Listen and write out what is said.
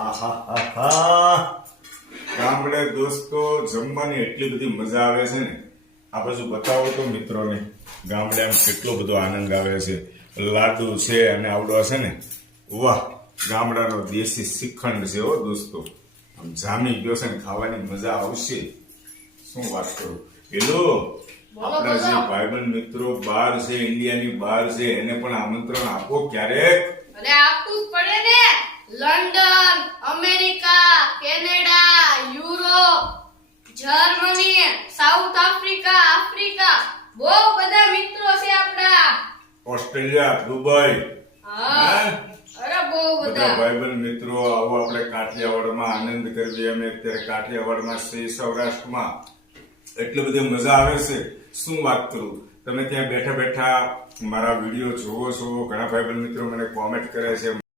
આહાહાહા. ગામડે દોસ્તો જમવાની એટલી બધી મજા આવે છે ને. આ બાજુ બતાવો તો મિત્રોને ગામડે આમ કેટલો બધો આનંદ આવે છે. લાડુ છે અને આવડો છે ને, વાહ, ગામડાનો દેશી શ્રીખંડ છે હો દોસ્તો. આમ જામી ગયો છે ને, ખાવાની મજા આવશે. શું વાત કરું. પેલો આપણા જે ભાઈબંધ મિત્રો બહાર છે, ઇન્ડિયાની બહાર છે, એને પણ આમંત્રણ આપો ક્યારેક. અરે આપવું જ પડે ને. London, America, Canada, Europe, Germany, south Africa, બહુ બધા મિત્રો છે આપડા. ઓસ્ટ્રેલિયા, દુબઈ, હા, અરે બહુ બધા બધા. ભાઈબંધ મિત્રો આવો આપણે કાઠિયાવાડમાં આનંદ કરવી. અમે અત્યારે કાઠિયાવાડમાં છે, સૌરાષ્ટ્રમાં એટલી બધી મજા આવે છે. શું વાત કરું. તમે ત્યાં બેઠા બેઠા મારા વિડીયો જોવો છો. ઘણા ભાઈબંધ મિત્રો મને કોમેન્ટ કરે છે.